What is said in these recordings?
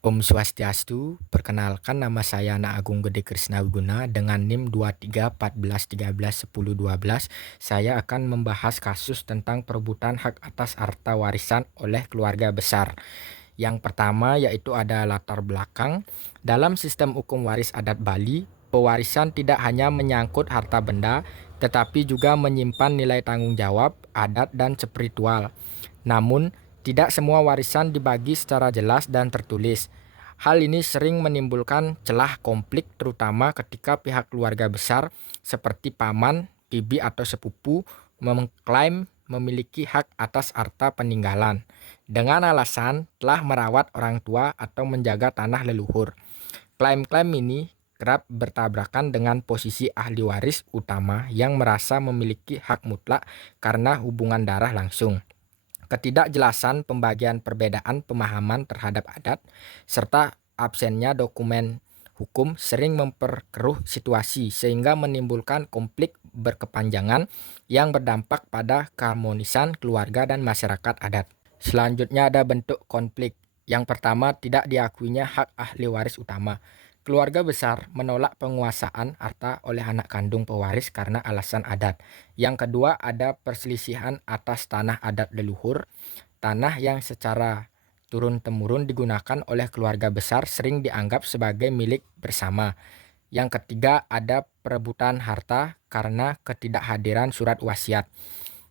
Om Swastiastu, perkenalkan nama saya Na Agung Gede Krisna Wiguna dengan NIM 23 14 13 10 12. Saya akan membahas kasus tentang perebutan hak atas harta warisan oleh keluarga besar. Yang pertama yaitu ada latar belakang. Dalam sistem hukum waris adat Bali, pewarisan tidak hanya menyangkut harta benda, tetapi juga menyimpan nilai tanggung jawab, adat, dan spiritual. Namun, tidak semua warisan dibagi secara jelas dan tertulis. Hal ini sering menimbulkan celah konflik terutama ketika pihak keluarga besar seperti paman, bibi atau sepupu mengklaim memiliki hak atas harta peninggalan dengan alasan telah merawat orang tua atau menjaga tanah leluhur. Klaim-klaim ini kerap bertabrakan dengan posisi ahli waris utama yang merasa memiliki hak mutlak karena hubungan darah langsung. Ketidakjelasan pembagian perbedaan pemahaman terhadap adat, serta absennya dokumen hukum sering memperkeruh situasi sehingga menimbulkan konflik berkepanjangan yang berdampak pada keharmonisan keluarga dan masyarakat adat. Selanjutnya ada bentuk konflik. Yang pertama, tidak diakuinya hak ahli waris utama. Keluarga besar menolak penguasaan harta oleh anak kandung pewaris karena alasan adat. Yang kedua, ada perselisihan atas tanah adat leluhur. Tanah yang secara turun-temurun digunakan oleh keluarga besar sering dianggap sebagai milik bersama. Yang ketiga, ada perebutan harta karena ketidakhadiran surat wasiat.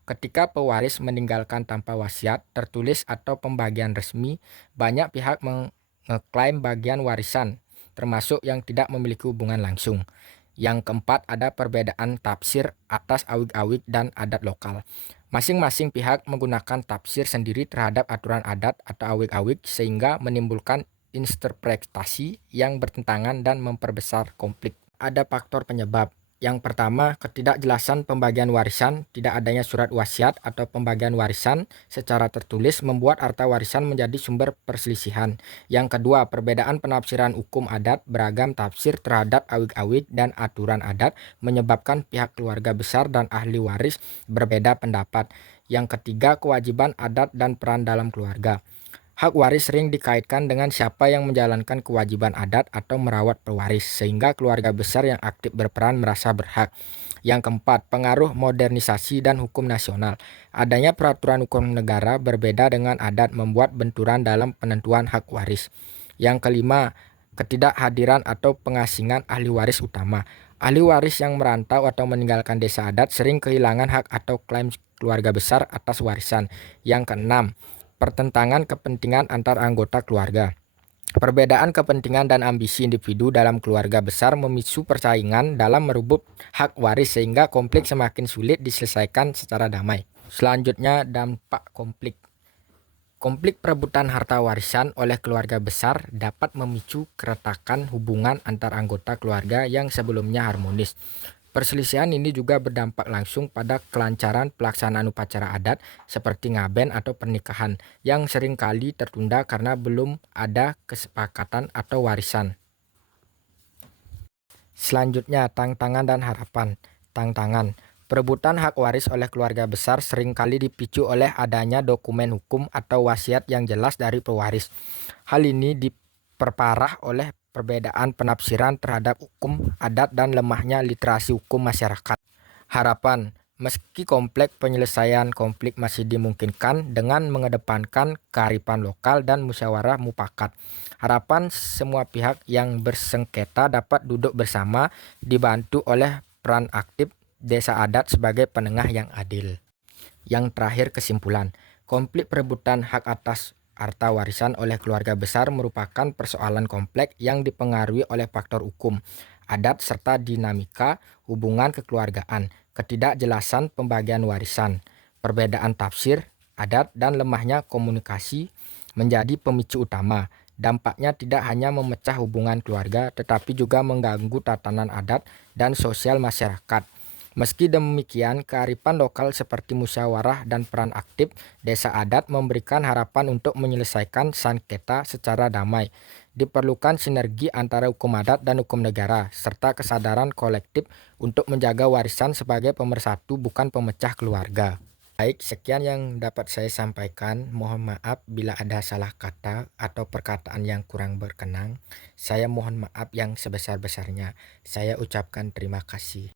Ketika pewaris meninggalkan tanpa wasiat tertulis atau pembagian resmi, banyak pihak mengklaim bagian warisan, termasuk yang tidak memiliki hubungan langsung. Yang keempat, ada perbedaan tafsir atas awik-awik dan adat lokal. Masing-masing pihak menggunakan tafsir sendiri terhadap aturan adat atau awik-awik sehingga menimbulkan interpretasi yang bertentangan dan memperbesar konflik. Ada faktor penyebab. Yang pertama, ketidakjelasan pembagian warisan. Tidak adanya surat wasiat atau pembagian warisan secara tertulis membuat harta warisan menjadi sumber perselisihan. Yang kedua, perbedaan penafsiran hukum adat, beragam tafsir terhadap awik-awik dan aturan adat menyebabkan pihak keluarga besar dan ahli waris berbeda pendapat. Yang ketiga, kewajiban adat dan peran dalam keluarga. Hak waris sering dikaitkan dengan siapa yang menjalankan kewajiban adat atau merawat pewaris, sehingga keluarga besar yang aktif berperan merasa berhak. Yang keempat, pengaruh modernisasi dan hukum nasional. Adanya peraturan hukum negara berbeda dengan adat membuat benturan dalam penentuan hak waris. Yang kelima, ketidakhadiran atau pengasingan ahli waris utama. Ahli waris yang merantau atau meninggalkan desa adat sering kehilangan hak atau klaim keluarga besar atas warisan. Yang keenam, pertentangan kepentingan antar anggota keluarga. Perbedaan kepentingan dan ambisi individu dalam keluarga besar memicu persaingan dalam merebut hak waris sehingga konflik semakin sulit diselesaikan secara damai. Selanjutnya, dampak konflik. Konflik perebutan harta warisan oleh keluarga besar dapat memicu keretakan hubungan antar anggota keluarga yang sebelumnya harmonis. Perselisihan ini juga berdampak langsung pada kelancaran pelaksanaan upacara adat seperti ngaben atau pernikahan yang seringkali tertunda karena belum ada kesepakatan atau warisan. Selanjutnya, tantangan dan harapan. Tantangan. Perebutan hak waris oleh keluarga besar seringkali dipicu oleh adanya dokumen hukum atau wasiat yang jelas dari pewaris. Hal ini diperparah oleh perbedaan penafsiran terhadap hukum adat dan lemahnya literasi hukum masyarakat. Harapan. Meski kompleks penyelesaian konflik masih dimungkinkan dengan mengedepankan kearifan lokal dan musyawarah mufakat. Harapan semua pihak yang bersengketa dapat duduk bersama dibantu oleh peran aktif desa adat sebagai penengah yang adil. Yang terakhir, kesimpulan. Konflik perebutan hak atas harta warisan oleh keluarga besar merupakan persoalan kompleks yang dipengaruhi oleh faktor hukum, adat serta dinamika hubungan kekeluargaan, ketidakjelasan pembagian warisan, perbedaan tafsir, adat dan lemahnya komunikasi menjadi pemicu utama. Dampaknya tidak hanya memecah hubungan keluarga tetapi juga mengganggu tatanan adat dan sosial masyarakat. Meski demikian, kearifan lokal seperti musyawarah dan peran aktif desa adat memberikan harapan untuk menyelesaikan sengketa secara damai. Diperlukan sinergi antara hukum adat dan hukum negara, serta kesadaran kolektif untuk menjaga warisan sebagai pemersatu bukan pemecah keluarga. Baik, sekian yang dapat saya sampaikan. Mohon maaf bila ada salah kata atau perkataan yang kurang berkenan. Saya mohon maaf yang sebesar-besarnya. Saya ucapkan terima kasih.